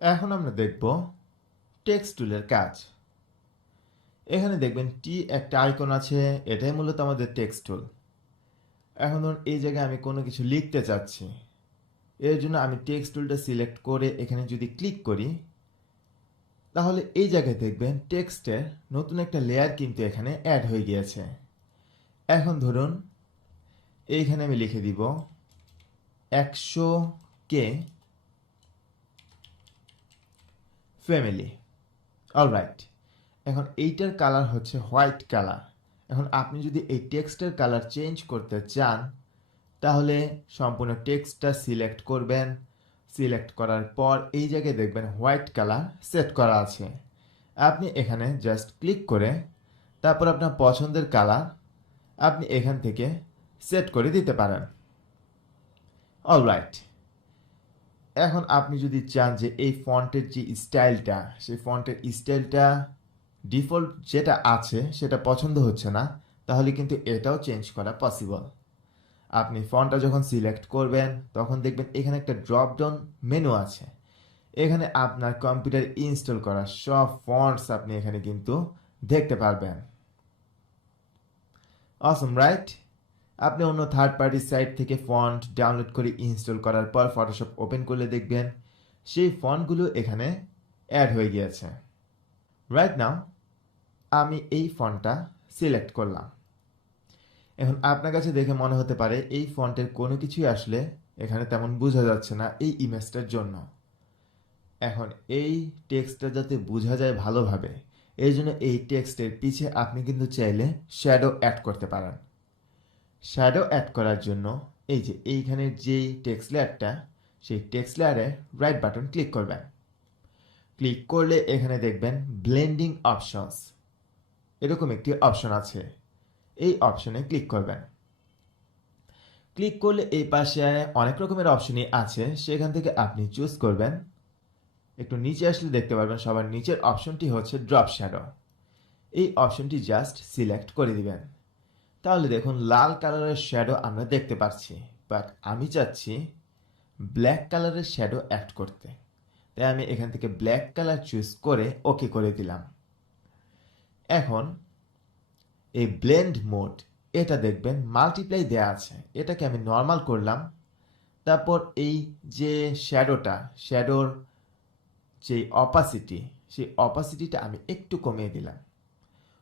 এখন আমরা দেখব টেক্সট টুলের কাজ। এখানে দেখবেন টি একটা আইকন আছে, এটাই মূলত আমাদের টেক্সট টুল। এখন ধরুন এই জায়গায় আমি কোনো কিছু লিখতে চাচ্ছি, এর জন্য আমি টেক্সট টুলটা সিলেক্ট করে এখানে যদি ক্লিক করি, তাহলে এই জায়গায় দেখবেন টেক্সটের নতুন একটা লেয়ার কিন্তু এখানে অ্যাড হয়ে গিয়েছে। এখন ধরুন এইখানে আমি লিখে দিব 100K ফ্যামিলি। অলরাইট, এখন এইটার কালার হচ্ছে হোয়াইট কালার। এখন আপনি যদি এই টেক্সটের কালার চেঞ্জ করতে চান, তাহলে সম্পূর্ণ টেক্সটটা সিলেক্ট করবেন। সিলেক্ট করার পর এই জায়গায় দেখবেন হোয়াইট কালার সেট করা আছে। আপনি এখানে জাস্ট ক্লিক করে তারপর আপনার পছন্দের কালার আপনি এখান থেকে সেট করে দিতে পারেন। অলরাইট, এখন আপনি যদি চান যে এই ফন্টের যে স্টাইলটা, সেই ফন্টের স্টাইলটা ডিফল্ট যেটা আছে সেটা পছন্দ হচ্ছে না, তাহলে কিন্তু এটাও চেঞ্জ করা পসিবল। আপনি ফন্টটা যখন সিলেক্ট করবেন তখন দেখবেন এখানে একটা ড্রপ ডাউন মেনু আছে। এখানে আপনার কম্পিউটার ইনস্টল করা সব ফন্টস আপনি এখানে কিন্তু দেখতে পারবেন। অসম, রাইট? আপনি অন্য থার্ড পার্টি সাইট থেকে ফন্ট ডাউনলোড করে ইনস্টল করার পর ফটোশপ ওপেন করলে দেখবেন সেই ফন্টগুলো এখানে অ্যাড হয়ে গিয়েছে। রাইট নাও আমি এই ফন্টটা সিলেক্ট করলাম। এখন আপনার কাছে দেখে মনে হতে পারে এই ফন্টের কোনো কিছুই আসলে এখানে তেমন বোঝা যাচ্ছে না এই ইমেজটার জন্য। এখন এই টেক্সটটা যাতে বোঝা যায় ভালোভাবে, এই জন্য এই টেক্সটের পিছে আপনি কিন্তু চাইলে শ্যাডো অ্যাড করতে পারেন। শ্যাডো অ্যাড করার জন্য এই যে এইখানের যেই টেক্সট লেয়ারটা, সেই টেক্সট লেয়ারে রাইট বাটন ক্লিক করবেন। ক্লিক করলে এখানে দেখবেন ব্লেন্ডিং অপশনস, এরকম একটি অপশন আছে। এই অপশনে ক্লিক করবেন। ক্লিক করলে এই পাশে অনেক রকমের অপশনই আছে, সেখান থেকে আপনি চুজ করবেন। একটু নিচে আসলে দেখতে পারবেন সবার নিচের অপশনটি হচ্ছে ড্রপ শ্যাডো। এই অপশনটি জাস্ট সিলেক্ট করে দিবেন। তাহলে দেখুন লাল কালারের শ্যাডো আমরা দেখতে পাচ্ছি, বাট আমি চাচ্ছি ব্ল্যাক কালারের শ্যাডো অ্যাড করতে। তাই আমি এখান থেকে ব্ল্যাক কালার চুজ করে ওকে করে দিলাম। এখন এই ব্লেন্ড মোড, এটা দেখবেন মাল্টিপ্লাই দেয়া আছে, এটাকে আমি নর্মাল করলাম। তারপর এই যে শ্যাডোটা, শ্যাডোর যে অপাসিটি, সেই অপাসিটিটা আমি একটু কমিয়ে দিলাম।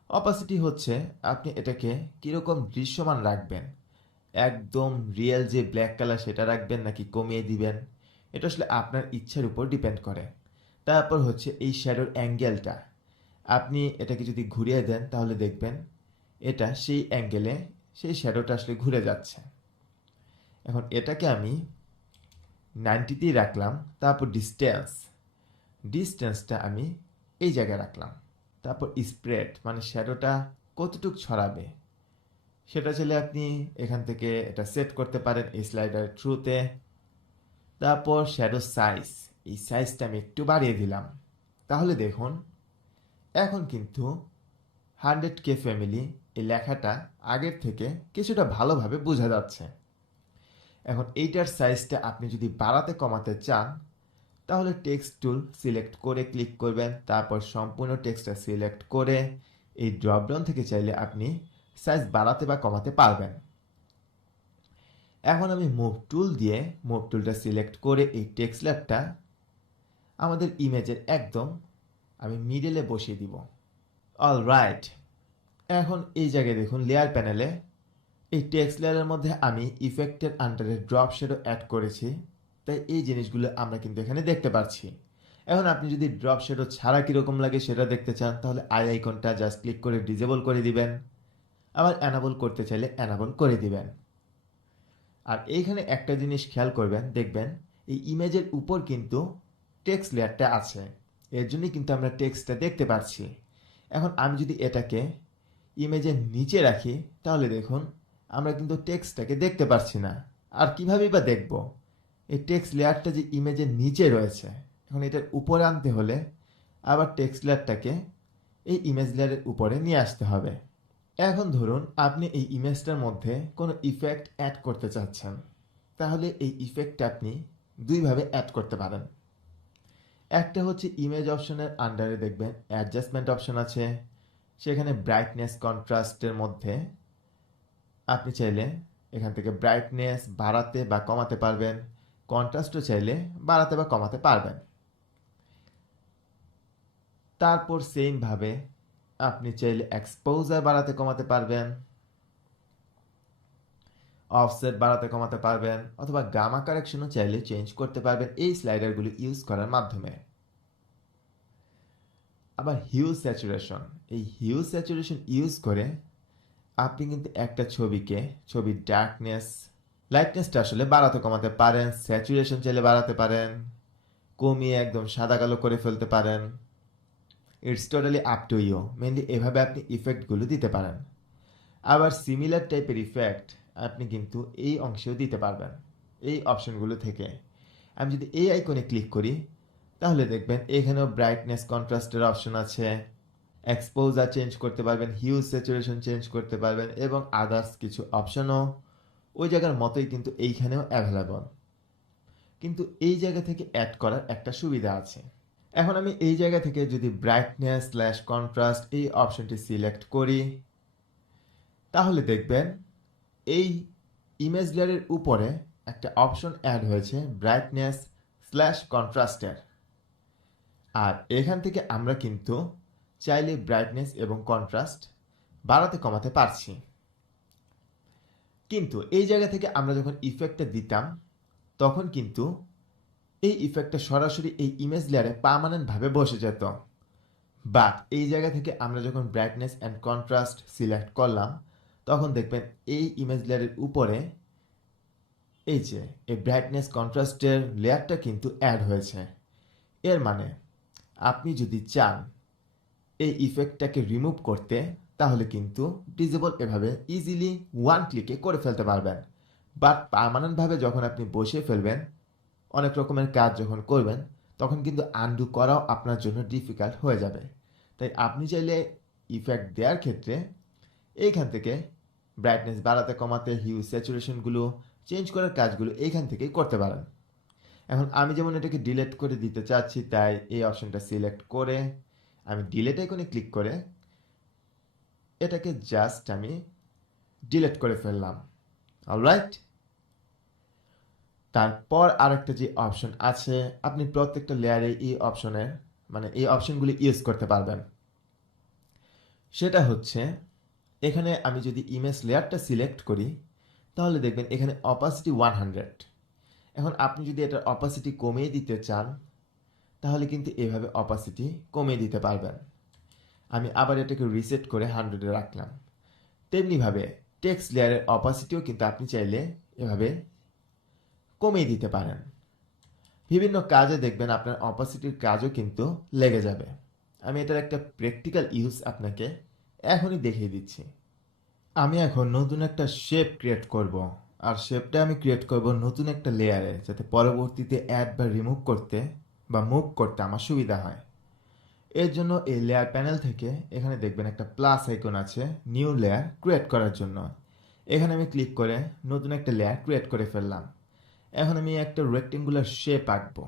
অপাসিটি হচ্ছে আপনি এটাকে কিরকম দৃশ্যমান রাখবেন, একদম রিয়েল যে ব্ল্যাক কালার সেটা রাখবেন নাকি কমিয়ে দিবেন, এটা আসলে আপনার ইচ্ছার উপর ডিপেন্ড করে। তারপর হচ্ছে এই শ্যাডোর অ্যাঙ্গেলটা, আপনি এটাকে যদি ঘুরিয়ে দেন তাহলে দেখবেন এটা সেই অ্যাঙ্গেলে সেই শ্যাডোটা আসলে ঘুরে যাচ্ছে। এখন এটাকে আমি 90তেই রাখলাম। তারপর ডিস্টেন্সটা আমি এই জায়গায় রাখলাম। তারপর স্প্রেড, মানে শ্যাডোটা কতটুক ছড়াবে সেটা চাইলে আপনি এখান থেকে এটা সেট করতে পারেন এই স্লাইডার থ্রুতে। তারপর শ্যাডো সাইজ, এই সাইজটা আমি একটু বাড়িয়ে দিলাম। তাহলে দেখুন এখন কিন্তু 100K ফ্যামিলি এই লেখাটা আগের থেকে কিছুটা ভালোভাবে বোঝা যাচ্ছে। এখন এইটার সাইজটা আপনি যদি বাড়াতে কমাতে চান, তাহলে টেক্সট টুল সিলেক্ট করে ক্লিক করবেন। তারপর সম্পূর্ণ টেক্সটটা সিলেক্ট করে এই ড্রপডাউন থেকে চাইলে আপনি সাইজ বাড়াতে বা কমাতে পারবেন। এখন আমি মুভ টুল দিয়ে মুভ টুলটা সিলেক্ট করে এই টেক্সট লেয়ারটা আমাদের ইমেজের একদম আমি মিডলে বসিয়ে দিব। অলরাইট, এখন এই জায়গায় দেখুন লেয়ার প্যানেলে এই টেক্সট লেয়ারের মধ্যে আমি ইফেক্টের আন্ডারে ড্রপ শ্যাডো অ্যাড করেছি, তাই এই জিনিসগুলো আমরা কিন্তু এখানে দেখতে পাচ্ছি। এখন আপনি যদি ড্রপ শ্যাডো ছাড়া কীরকম লাগে সেটা দেখতে চান, তাহলে আই আইকনটা জাস্ট ক্লিক করে ডিজেবল করে দিবেন। আবার অ্যানাবল করতে চাইলে অ্যানাবল করে দিবেন। আর এইখানে একটা জিনিস খেয়াল করবেন, দেখবেন এই ইমেজের উপর কিন্তু টেক্সট লেয়ারটা আছে, এর জন্যই কিন্তু আমরা টেক্সটটা দেখতে পাচ্ছি। এখন আমি যদি এটাকে ইমেজের নিচে রাখি, তাহলে দেখুন আমরা কিন্তু টেক্সটটাকে দেখতে পাচ্ছি না। আর কিভাবেই বা দেখব, এই টেক্সট লেয়ারটা যে ইমেজের নিচে রয়েছে, এখন এটার উপরে আনতে হলে আবার টেক্সট লেয়ারটাকে এই ইমেজ লেয়ারের উপরে নিয়ে আসতে হবে। এখন ধরুন আপনি এই ইমেজটার মধ্যে কোনো ইফেক্ট অ্যাড করতে চাচ্ছেন, তাহলে এই ইফেক্টটা আপনি দুইভাবে অ্যাড করতে পারেন। একটা হচ্ছে ইমেজ অপশনের আন্ডারে দেখবেন অ্যাডজাস্টমেন্ট অপশন আছে, সেখানে ব্রাইটনেস কন্ট্রাস্টের মধ্যে আপনি চাইলে এখান থেকে ব্রাইটনেস বাড়াতে বা কমাতে পারবেন, কন্ট্রাস্টও চাইলে বাড়াতে বা কমাতে পারবেন। তারপর সেমভাবে আপনি চাইলে এক্সপোজার বাড়াতে কমাতে পারবেন, অফসেট বাড়াতে কমাতে পারবেন, অথবা গামা কারেকশনও চাইলে চেঞ্জ করতে পারবেন এই স্লাইডারগুলি ইউজ করার মাধ্যমে। আবার হিউ স্যাচুরেশন, এই হিউ স্যাচুরেশন ইউজ করে আপনি কিন্তু একটা ছবির ডার্কনেস লাইটনেসটা আসলে বাড়াতে কমাতে পারেন, স্যাচুরেশন চাইলে বাড়াতে পারেন, কমিয়ে একদম সাদা কালো করে ফেলতে পারেন। It's totally up to you. Mainly এভাবে আপনি ইফেক্টগুলো দিতে পারেন। আবার সিমিলার টাইপের ইফেক্ট আপনি কিন্তু এই অংশেও দিতে পারবেন এই অপশনগুলো থেকে। আমি যদি এই আইকনে ক্লিক করি তাহলে দেখবেন এখানেও ব্রাইটনেস কন্ট্রাস্টের অপশন আছে, এক্সপোজার চেঞ্জ করতে পারবেন, হিউজ স্যাচুরেশন চেঞ্জ করতে পারবেন এবং আদার্স কিছু অপশনও ওই জায়গার মতোই কিন্তু এইখানেও অ্যাভেলেবল। কিন্তু এই জায়গা থেকে অ্যাড করার একটা সুবিধা আছে। এখন আমি এই জায়গা থেকে যদি ব্রাইটনেস স্ল্যাশ কন্ট্রাস্ট এই অপশনটি সিলেক্ট করি তাহলে দেখবেন এই ইমেজ লেয়ারের উপরে একটা অপশন অ্যাড হয়েছে ব্রাইটনেস স্ল্যাশ কন্ট্রাস্টের। আর এখান থেকে আমরা কিন্তু চাইলে ব্রাইটনেস এবং কন্ট্রাস্ট বাড়াতে কমাতে পারছি। কিন্তু এই জায়গা থেকে আমরা যখন ইফেক্টটা দিতাম তখন কিন্তু এই ইফেক্টটা সরাসরি এই ইমেজ লেয়ারে পার্মানেন্টভাবে বসে যেত। বাট এই জায়গা থেকে আমরা যখন ব্রাইটনেস অ্যান্ড কন্ট্রাস্ট সিলেক্ট করলাম তখন দেখবেন এই ইমেজ লেয়ারের উপরে এই যে এই ব্রাইটনেস কন্ট্রাস্টের লেয়ারটা কিন্তু অ্যাড হয়েছে। এর মানে আপনি যদি চান এই ইফেক্টটাকে রিমুভ করতে তাহলে কিন্তু ডিজেবল এভাবে ইজিলি ওয়ান ক্লিকে করে ফেলতে পারবেন। বাট পার্মানেন্টভাবে যখন আপনি বসিয়ে ফেলবেন অনেক রকমের কাজ যখন করবেন তখন কিন্তু আনডু করাও আপনার জন্য ডিফিকাল্ট হয়ে যাবে। তাই আপনি চাইলে ইফেক্ট দেওয়ার ক্ষেত্রে এইখান থেকে ব্রাইটনেস বাড়াতে কমাতে হিউ স্যাচুরেশনগুলো চেঞ্জ করার কাজগুলো এইখান থেকেই করতে পারেন। এখন আমি যেমন এটাকে ডিলিট করে দিতে চাচ্ছি তাই এই অপশনটা সিলেক্ট করে আমি ডিলিট আইকনে ক্লিক করে এটাকে জাস্ট আমি ডিলিট করে ফেললাম। অলরাইট, তারপর আরেকটা যে অপশন আছে আপনি প্রত্যেকটা লেয়ারে এই অপশনের এই অপশনগুলি ইউজ করতে পারবেন। সেটা হচ্ছে এখানে আমি যদি ইমেজ লেয়ারটা সিলেক্ট করি তাহলে দেখবেন এখানে অপাসিটি 100। এখন আপনি যদি এটার অপাসিটি কমিয়ে দিতে চান তাহলে কিন্তু এভাবে অপাসিটি কমিয়ে দিতে পারবেন। আমি আবার এটাকে রিসেট করে 100-এ রাখলাম। তেমনিভাবে টেক্সট লেয়ারের অপাসিটিও কিন্তু আপনি চাইলে এভাবে কমিয়ে দিতে পারেন। বিভিন্ন কাজে দেখবেন আপনার অপাসিটির কাজও কিন্তু লেগে যাবে। আমি এটার একটা প্র্যাকটিক্যাল ইউজ আপনাকে এখনই দেখিয়ে দিচ্ছি। আমি এখন নতুন একটা শেপ ক্রিয়েট করব, আর শেপটা আমি ক্রিয়েট করব নতুন একটা লেয়ারে যাতে পরবর্তীতে অ্যাড বা রিমুভ করতে বা মুভ করতে আমার সুবিধা হয়। এর জন্য এই লেয়ার প্যানেল থেকে এখানে দেখবেন একটা প্লাস আইকন আছে নিউ লেয়ার ক্রিয়েট করার জন্য। এখানে আমি ক্লিক করে নতুন একটা লেয়ার ক্রিয়েট করে ফেললাম। এখন আমি একটা রেক্টেঙ্গুলার শেপ আঁকবো।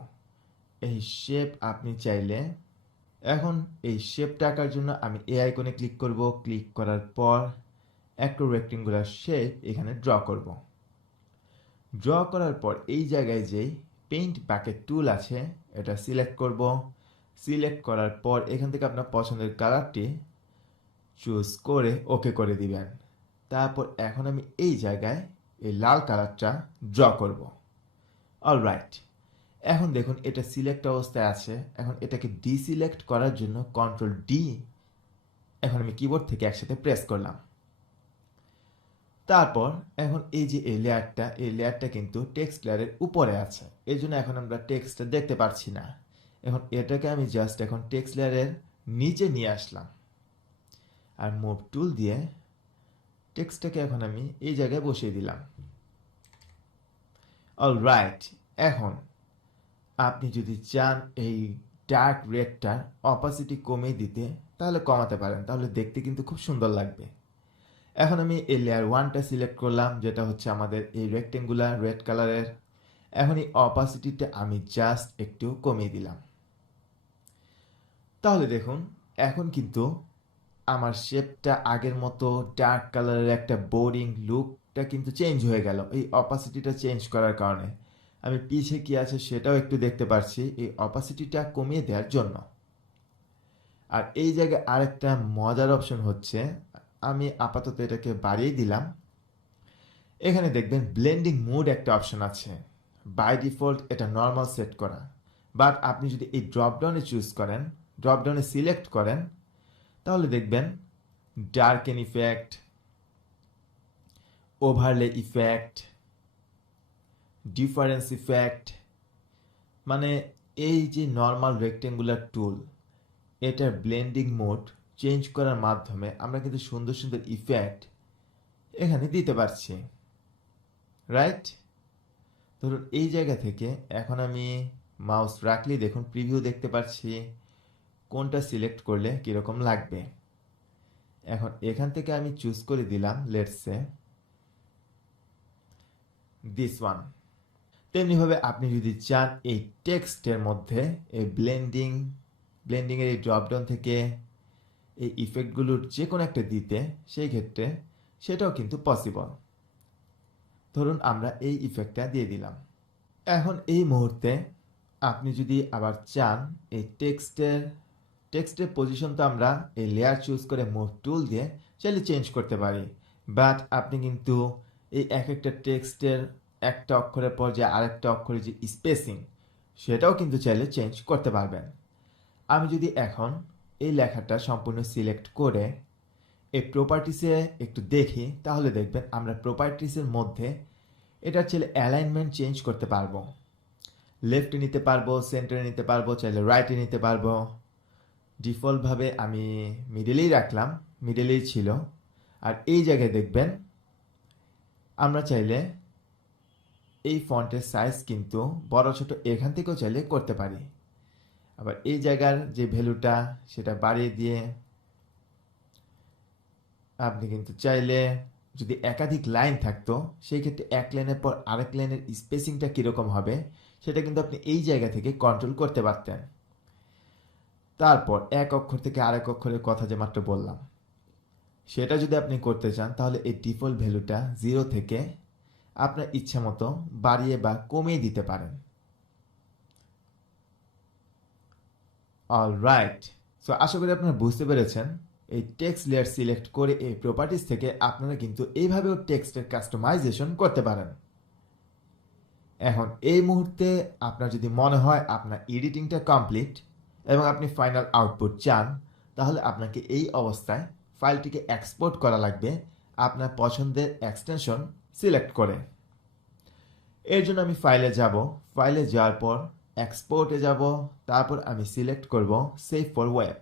এই শেপ আপনি চাইলে এখন এই শেপটা আঁকার জন্য আমি এই আইকনে ক্লিক করব। ক্লিক করার পর একটা রেক্টেঙ্গুলার শেপ এখানে ড্র করব। ড্র করার পর এই জায়গায় যেই পেইন্ট বাকেট টুল আছে এটা সিলেক্ট করব। সিলেক্ট করার পর এখান থেকে আপনার পছন্দের কালারটি চুজ করে ওকে করে দিবেন। তারপর এখন আমি এই জায়গায় এই লাল কালারটা ড্র করব। অলরাইট, এখন দেখুন এটা সিলেক্ট অবস্থায় আছে। এখন এটাকে ডিসিলেক্ট করার জন্য কন্ট্রোল ডি এখন আমি কিবোর্ড থেকে একসাথে প্রেস করলাম। তারপর এখন এই যে এই লেয়ারটা কিন্তু টেক্সট লেয়ারের উপরে আছে, এই জন্য এখন আমরা টেক্সটটা দেখতে পাচ্ছি না। এখন এটাকে আমি জাস্ট এখন টেক্সট লেয়ারের নিচে নিয়ে আসলাম আর মুভ টুল দিয়ে টেক্সটটাকে এখন আমি এই জায়গায় বসিয়ে দিলাম। অলরাইট, এখন আপনি যদি চান এই ডার্ক রেডটার অপাসিটি কমিয়ে দিতে তাহলে কমাতে পারেন, তাহলে দেখতে কিন্তু খুব সুন্দর লাগবে। এখন আমি এই লেয়ার 1টা সিলেক্ট করলাম যেটা হচ্ছে আমাদের এই রেক্টেঙ্গুলার রেড কালারের। এখন এই অপাসিটিটা আমি জাস্ট একটু কমিয়ে দিলাম। তাহলে দেখুন এখন কিন্তু আমার শেপটা আগের মতো ডার্ক কালারের একটা বোরিং লুকটা কিন্তু চেঞ্জ হয়ে গেল এই অপাসিটিটা চেঞ্জ করার কারণে। আমি পিছে কি আছে সেটাও একটু দেখতে পারছি এই অপাসিটিটা কমিয়ে দেওয়ার জন্য। আর এই জায়গায় আরেকটা মজার অপশন হচ্ছে, আমি আপাতত এটাকে বাড়িয়ে দিলাম। এখানে দেখবেন ব্লেন্ডিং মোড একটা অপশন আছে। বাই ডিফল্ট এটা নর্মাল সেট করা, বাট আপনি যদি এই ড্রপডাউনে চুজ করেন, ড্রপডাউনে সিলেক্ট করেন, তাহলে দেখবেন darken effect, overlay effect, difference effect, মানে এই যে নর্মাল রেক্টেঙ্গুলার টুল, এটার ব্লেন্ডিং মোড চেঞ্জ করার মাধ্যমে আমরা কিন্তু সুন্দর সুন্দর ইফেক্ট এখানে দিতে পারছি, রাইট? ধরুন এই জায়গা থেকে এখন আমি মাউস রাখলেই দেখুন প্রিভিউ দেখতে পাচ্ছি কোনটা সিলেক্ট করলে কীরকম লাগবে। এখন এখান থেকে আমি চুজ করে দিলাম লেটস সে দিস ওয়ান। তেমনিভাবে আপনি যদি চান এই টেক্সটের মধ্যে এই ব্লেন্ডিংয়ের এই ড্রপডাউন থেকে এই ইফেক্টগুলোর যে কোনো একটা দিতে, সেই ক্ষেত্রে সেটাও কিন্তু পসিবল। ধরুন আমরা এই ইফেক্টটা দিয়ে দিলাম। এখন এই মুহূর্তে আপনি যদি আবার চান এই টেক্সটের পজিশন তো আমরা এই লেয়ার চুজ করে মুভ টুল দিয়ে চাইলে চেঞ্জ করতে পারি, বাট আপনি কিন্তু এই এক একটা টেক্সটের একটা অক্ষরের পর যে আরেকটা অক্ষরের যে স্পেসিং সেটাও কিন্তু চাইলে চেঞ্জ করতে পারবেন। আমি যদি এখন এই লেখাটা সম্পূর্ণ সিলেক্ট করে এই প্রপার্টিসে একটু দেখি, তাহলে দেখবেন আমরা প্রপার্টিসের মধ্যে এটা চাইলে অ্যালাইনমেন্ট চেঞ্জ করতে পারবো। লেফটে নিতে পারবো, সেন্টারে নিতে পারবো, চাইলে রাইটে নিতে পারবো। ডিফল্টভাবে আমি মিডলেই রাখলাম, মিডলেই ছিল। আর এই জায়গায় দেখবেন আমরা চাইলে এই ফন্টের সাইজ কিন্তু বড় ছোট এখান থেকেও চাইলে করতে পারি। আবার এই জায়গার যে ভ্যালুটা সেটা বাড়িয়ে দিয়ে আপনি কিন্তু চাইলে যদি একাধিক লাইন থাকতো সেই ক্ষেত্রে এক লাইনের পর আরেক লাইনের স্পেসিংটা কীরকম হবে সেটা কিন্তু আপনি এই জায়গা থেকে কন্ট্রোল করতে পারতেন। তারপর এক অক্ষর থেকে আরেক অক্ষরের কথা যে মাত্র বললাম, সেটা যদি আপনি করতে চান তাহলে এই ডিফল্ট ভ্যালুটা 0 থেকে আপনার ইচ্ছা মতো বাড়িয়ে বা কমিয়ে দিতে পারেন। অলরাইট, সো আশা করি আপনারা বুঝতে পেরেছেন এই টেক্সট লেয়ার সিলেক্ট করে এই প্রপার্টিস থেকে আপনারা কিন্তু এইভাবেও টেক্সটের কাস্টমাইজেশন করতে পারেন। এখন এই মুহূর্তে আপনার যদি মনে হয় আপনার এডিটিংটা কমপ্লিট এবং আপনি ফাইনাল আউটপুট চান, তাহলে আপনাকে এই অবস্থায় ফাইলটিকে এক্সপোর্ট করা লাগবে আপনার পছন্দের এক্সটেনশন সিলেক্ট করে। এর জন্য আমি ফাইলে যাব, ফাইলে যাওয়ার পর এক্সপোর্টে যাব, তারপর আমি সিলেক্ট করব সেভ ফর ওয়েব।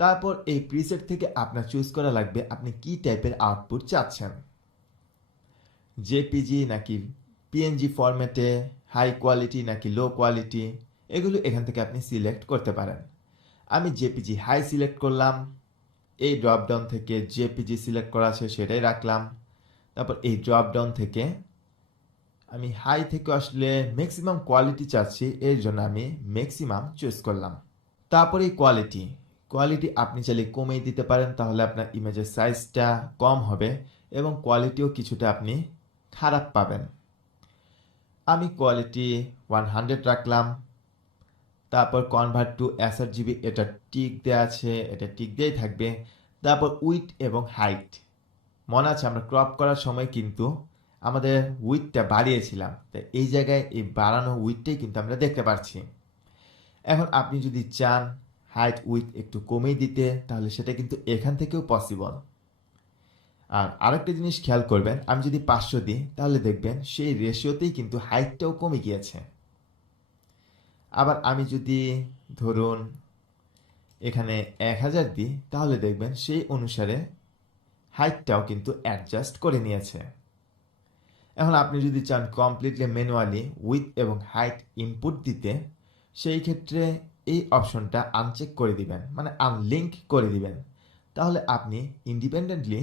তারপর এই প্রিসেট থেকে আপনার চুজ করা লাগবে আপনি কি টাইপের আউটপুট চাচ্ছেন, জেপিজি নাকি পিএনজি ফরম্যাটে, হাই কোয়ালিটি নাকি লো কোয়ালিটি, এগুলো এখান থেকে আপনি সিলেক্ট করতে পারেন। আমি জেপিজি হাই সিলেক্ট করলাম, এই ড্রপডাউন থেকে জেপিজি সিলেক্ট করা আছে সেটাই রাখলাম। তারপর এই ড্রপডাউন থেকে আমি হাই থেকে আসলে ম্যাক্সিমাম কোয়ালিটি চাচ্ছি, এর জন্য আমি ম্যাক্সিমাম চুজ করলাম। তারপর এই কোয়ালিটি আপনি চাইলে কমিয়ে দিতে পারেন, তাহলে আপনার ইমেজের সাইজটা কম হবে এবং কোয়ালিটিও কিছুটা আপনি খারাপ পাবেন। আমি কোয়ালিটি 100 রাখলাম। তারপর কনভার্ট টু এসআরজিবি এটা টিক দেওয়া আছে, এটা টিক দিয়েই থাকবে। তারপর উইথ এবং হাইট, মনে আছে আমরা ক্রপ করার সময় কিন্তু আমাদের উইথটা বাড়িয়েছিলাম, তাই এই জায়গায় এই বাড়ানো উইথটাই কিন্তু আমরা দেখতে পাচ্ছি। এখন আপনি যদি চান হাইট উইথ একটু কমিয়ে দিতে, তাহলে সেটা কিন্তু এখান থেকেও পসিবল। আর আরেকটা জিনিস খেয়াল করবেন, আমি যদি 500 দিই তাহলে দেখবেন সেই রেশিওতেই কিন্তু হাইটটাও কমে গিয়েছে। আবার আমি যদি ধরুন এখানে 1000 দিই তাহলে দেখবেন সেই অনুসারে হাইটটাও কিন্তু অ্যাডজাস্ট করে নিয়েছে। এখন আপনি যদি চান কমপ্লিটলি ম্যানুয়ালি উইথ এবং হাইট ইনপুট দিতে, সেই ক্ষেত্রে এই অপশনটা আনচেক করে দিবেন, মানে আনলিঙ্ক করে দিবেন। তাহলে আপনি ইন্ডিপেন্ডেন্টলি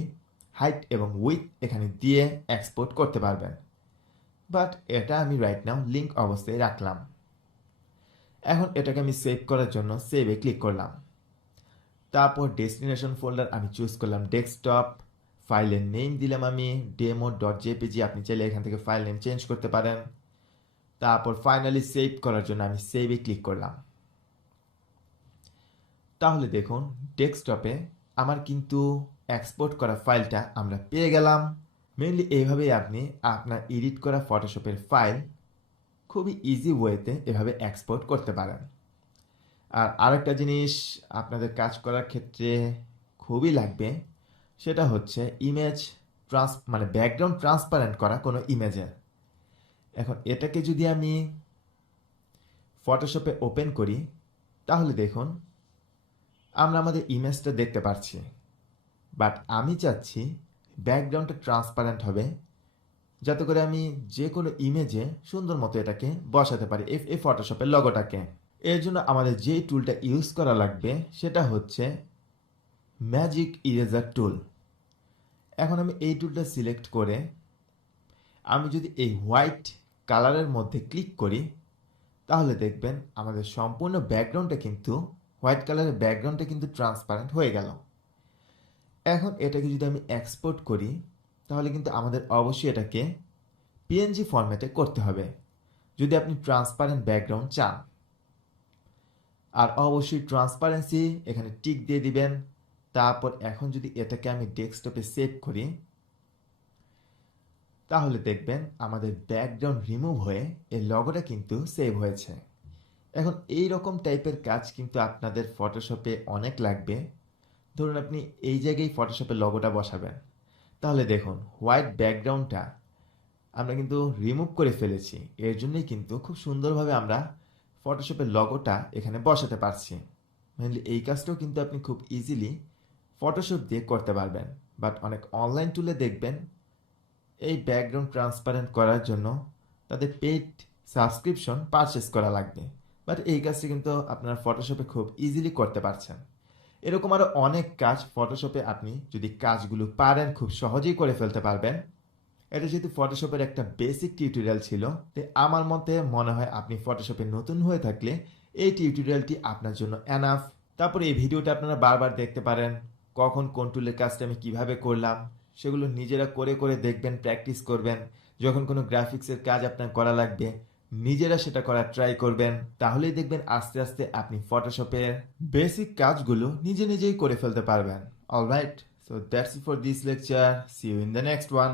হাইট এবং উইথ এখানে দিয়ে এক্সপোর্ট করতে পারবেন, বাট এটা আমি রাইট নাও লিঙ্ক অবস্থায় রাখলাম। এখন এটাকে আমি সেভ করার জন্য সেভে ক্লিক করলাম। তারপর ডেস্টিনেশন ফোল্ডার আমি চুজ করলাম ডেস্কটপ। ফাইলের নেম দিলাম আমি demo.jpg, আপনি চাইলে এখান থেকে ফাইল নেম চেঞ্জ করতে পারেন। তারপর ফাইনালি সেভ করার জন্য আমি সেভে ক্লিক করলাম। তাহলে দেখুন ডেস্কটপে আমার কিন্তু এক্সপোর্ট করা ফাইলটা আমরা পেয়ে গেলাম। মেইনলি এইভাবেই আপনি আপনার এডিট করা ফটোশপের ফাইল খুবই ইজি ওয়েতে এভাবে এক্সপোর্ট করতে পারেন। আর আরেকটা জিনিস আপনাদের কাজ করার ক্ষেত্রে খুবই লাগবে, সেটা হচ্ছে ইমেজ মানে ব্যাকগ্রাউন্ড ট্রান্সপারেন্ট করা কোনো ইমেজের। এখন এটাকে যদি আমি ফটোশপে ওপেন করি তাহলে দেখুন আমরা আমাদের ইমেজটা দেখতে পাচ্ছি, বাট আমি চাচ্ছি ব্যাকগ্রাউন্ডটা ট্রান্সপারেন্ট হবে যাতে করে আমি যে কোনো ইমেজে সুন্দর মতো এটাকে বসাতে পারি এই ফটোশপের লগোটাকে। এর জন্য আমাদের যে টুলটা ইউজ করা লাগবে সেটা হচ্ছে ম্যাজিক ইরেজার টুল। এখন আমি এই টুলটা সিলেক্ট করে আমি যদি এই হোয়াইট কালারের মধ্যে ক্লিক করি তাহলে দেখবেন আমাদের সম্পূর্ণ ব্যাকগ্রাউন্ডটা কিন্তু হোয়াইট কালারের ব্যাকগ্রাউন্ডটা কিন্তু ট্রান্সপারেন্ট হয়ে গেল। এখন এটাকে যদি আমি এক্সপোর্ট করি তাহলে কিন্তু আমাদের অবশ্যই এটাকে পিএনজি ফরম্যাটে করতে হবে যদি আপনি ট্রান্সপারেন্ট ব্যাকগ্রাউন্ড চান। আর অবশ্যই ট্রান্সপারেন্সি এখানে টিক দিয়ে দিবেন। তারপর এখন যদি এটাকে আমি ডেস্কটপে সেভ করি তাহলে দেখবেন আমাদের ব্যাকগ্রাউন্ড রিমুভ হয়ে এই লগোটা কিন্তু সেভ হয়েছে। এখন এই রকম টাইপের কাজ কিন্তু আপনাদের ফটোশপে অনেক লাগবে। ধরুন আপনি এই জায়গায় ফটোশপে লগোটা বসাবেন, তাহলে দেখুন হোয়াইট ব্যাকগ্রাউন্ডটা আমরা কিন্তু রিমুভ করে ফেলেছি। এর জন্যই কিন্তু খুব সুন্দরভাবে আমরা ফটোশপের লগোটা এখানে বসাতে পারছি। মেনলি এই কাজটাও কিন্তু আপনি খুব ইজিলি ফটোশপ দিয়ে করতে পারবেন। বাট অনেক অনলাইন টুলে দেখবেন এই ব্যাকগ্রাউন্ড ট্রান্সপারেন্ট করার জন্য তাদের পেইড সাবস্ক্রিপশন পারচেস করা লাগবে। বাট এই কাজটি কিন্তু আপনারা ফটোশপে খুব ইজিলি করতে পারছেন। এরকম আরও অনেক কাজ ফটোশপে আপনি যদি কাজগুলো পারেন খুব সহজেই করে ফেলতে পারবেন। এটা যেহেতু ফটোশপের একটা বেসিক টিউটোরিয়াল ছিল, তাই আমার মতে মনে হয় আপনি ফটোশপে নতুন হয়ে থাকলে এই টিউটোরিয়ালটি আপনার জন্য এনাফ। তারপরে এই ভিডিওটা আপনারা বারবার দেখতে পারেন, কখন কোন টুলের কাজটা আমি কিভাবে করলাম সেগুলো নিজেরা করে করে দেখবেন, প্র্যাকটিস করবেন। যখন কোনো গ্রাফিক্সের কাজ আপনার করা লাগবে নিজেরা সেটা করার ট্রাই করবেন, তাহলেই দেখবেন আস্তে আস্তে আপনি ফটোশপের বেসিক কাজগুলো নিজে নিজেই করে ফেলতে পারবেন। Alright, so that's it for this lecture. See you in the next one.